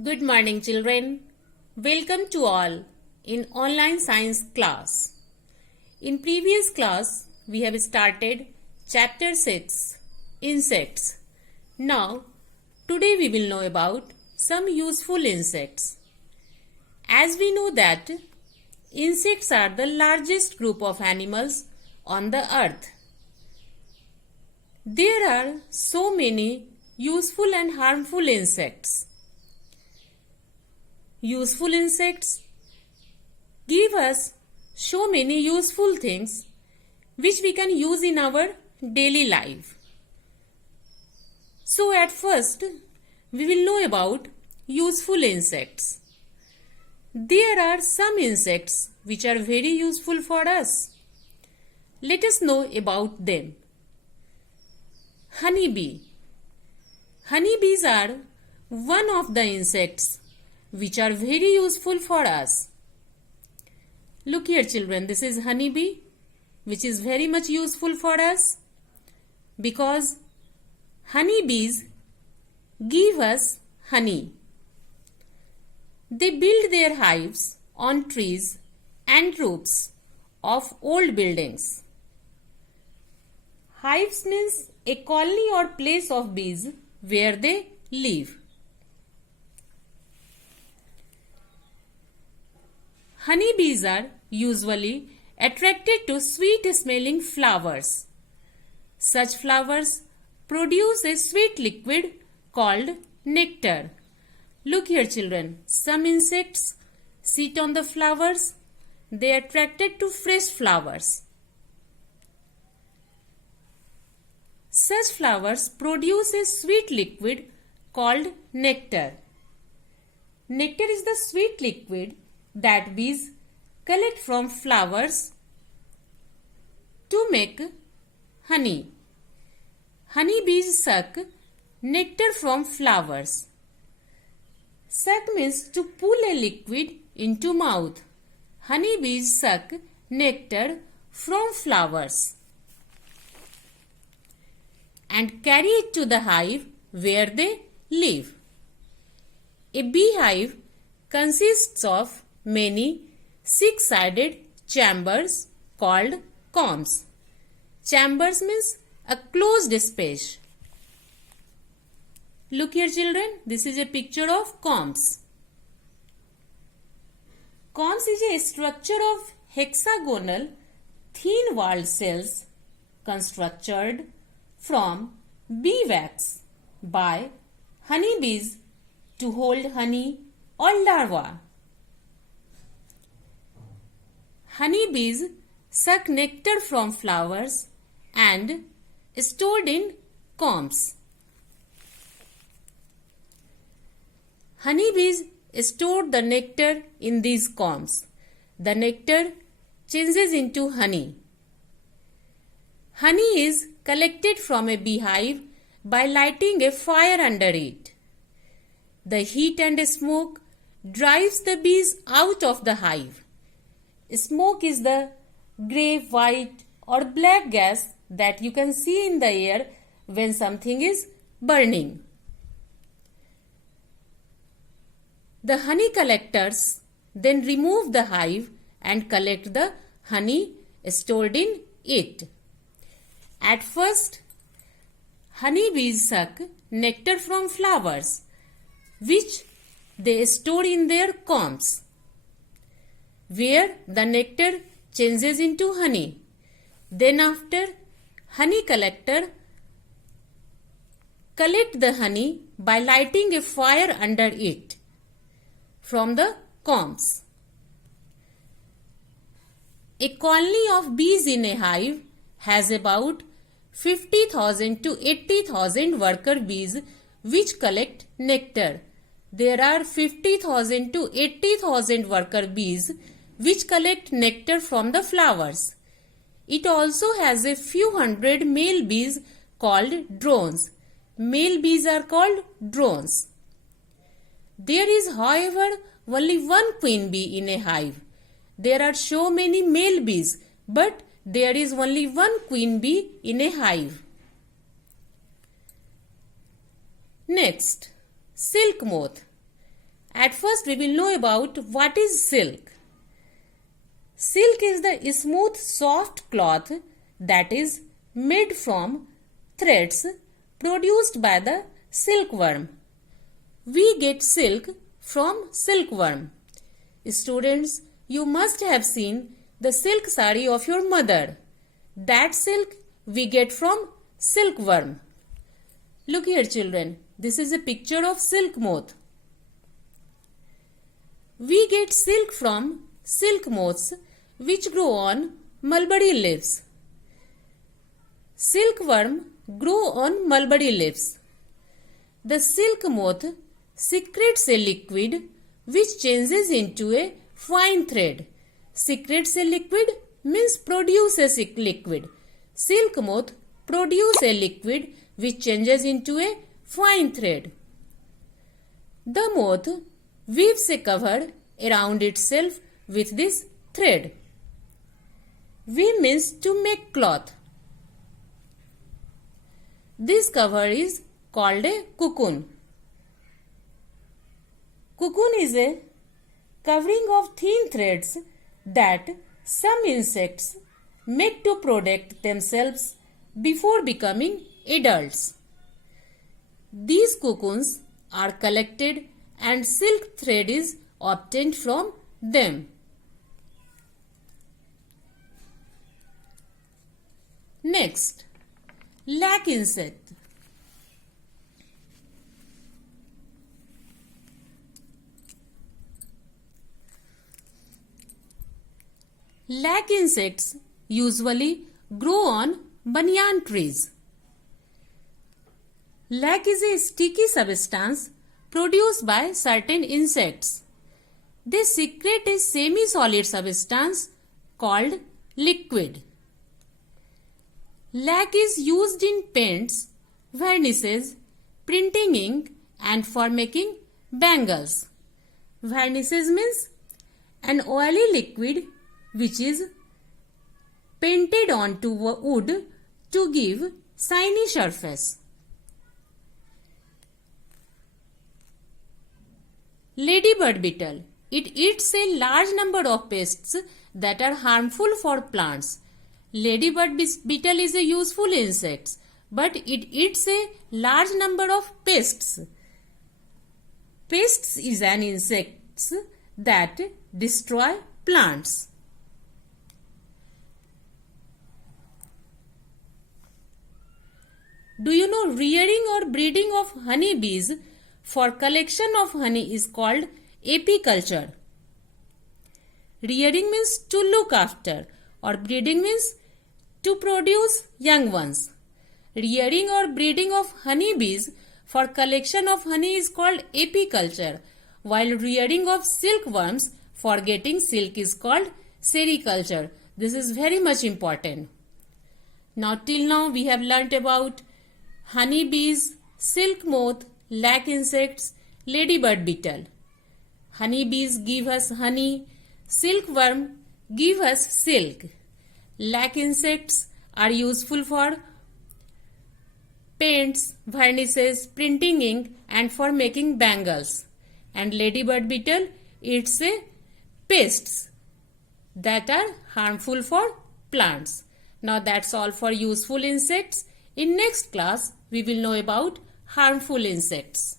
Good morning, children. Welcome to all in online science class. In previous class, we have started chapter 6, Insects. Now, today we will know about some useful insects. As we know that insects are the largest group of animals on the earth. There are so many useful and harmful insects. Useful insects give us so many useful things which we can use in our daily life. So at first we will know about useful insects. There are some insects which are very useful for us. Let us know about them. Honeybee. Honeybees are one of the insects which are very useful for us. Look here, children, this is honeybee, which is very much useful for us because honeybees give us honey. They build their hives on trees and roofs of old buildings. Hives means a colony or place of bees where they live. Honeybees are usually attracted to sweet-smelling flowers. Such flowers produce a sweet liquid called nectar. Look here, children. Some insects sit on the flowers. They are attracted to fresh flowers. Such flowers produce a sweet liquid called nectar. Nectar is the sweet liquid that bees collect from flowers to make honey. Honeybees suck nectar from flowers. Suck means to pull a liquid into mouth. Honeybees suck nectar from flowers and carry it to the hive where they live. A beehive consists of many six-sided chambers called combs. Chambers means a closed space. Look here, children, this is a picture of combs. Combs is a structure of hexagonal thin-walled cells constructed from bee wax by honeybees to hold honey or larvae. Honeybees suck nectar from flowers and stored in combs. Honeybees store the nectar in these combs. The nectar changes into honey. Honey is collected from a beehive by lighting a fire under it. The heat and smoke drives the bees out of the hive. Smoke is the grey, white or black gas that you can see in the air when something is burning. The honey collectors then remove the hive and collect the honey stored in it. At first, honeybees suck nectar from flowers, which they store in their combs, where the nectar changes into honey. Then after, honey collector collect the honey by lighting a fire under it from the combs. A colony of bees in a hive has about 50,000 to 80,000 worker bees which collect nectar. There are 50,000 to 80,000 worker bees which collect nectar from the flowers. It also has a few hundred male bees called drones. Male bees are called drones. There is, however, only one queen bee in a hive. There are so many male bees, but there is only one queen bee in a hive. Next, silk moth. At first, we will know about what is silk. Silk is the smooth, soft cloth that is made from threads produced by the silkworm. We get silk from silkworm. Students, you must have seen the silk sari of your mother. That silk we get from silkworm. Look here, children. This is a picture of silk moth. We get silk from silk moths which grow on mulberry leaves. Silkworm grow on mulberry leaves. The silk moth secretes a liquid which changes into a fine thread. Secretes a liquid means produces a liquid. Silk moth produces a liquid which changes into a fine thread. The moth weaves a cover around itself with this thread. Weave means to make cloth. This cover is called a cocoon. Cocoon is a covering of thin threads that some insects make to protect themselves before becoming adults. These cocoons are collected and silk thread is obtained from them. Next, lac insect. Lac insects usually grow on banyan trees. Lac is a sticky substance produced by certain insects. They secrete a semi-solid substance called liquid. Lac is used in paints, varnishes, printing ink and for making bangles. Varnishes means an oily liquid which is painted onto wood to give shiny surface. Ladybird beetle. It eats a large number of pests that are harmful for plants. Ladybird beetle is a useful insect, but it eats a large number of pests. Pests is an insect that destroy plants. Do you know rearing or breeding of honey bees for collection of honey is called apiculture? Rearing means to look after or breeding means to produce young ones. Rearing or breeding of honey bees for collection of honey is called apiculture, while rearing of silkworms for getting silk is called sericulture. This is very much important. Now till now we have learnt about honey bees, silk moth, lac insects, ladybird beetle. Honey bees give us honey, silkworm give us silk. Lac insects are useful for paints, varnishes, printing ink and for making bangles. And ladybird beetle eats pests that are harmful for plants. Now that's all for useful insects. In next class we will know about harmful insects.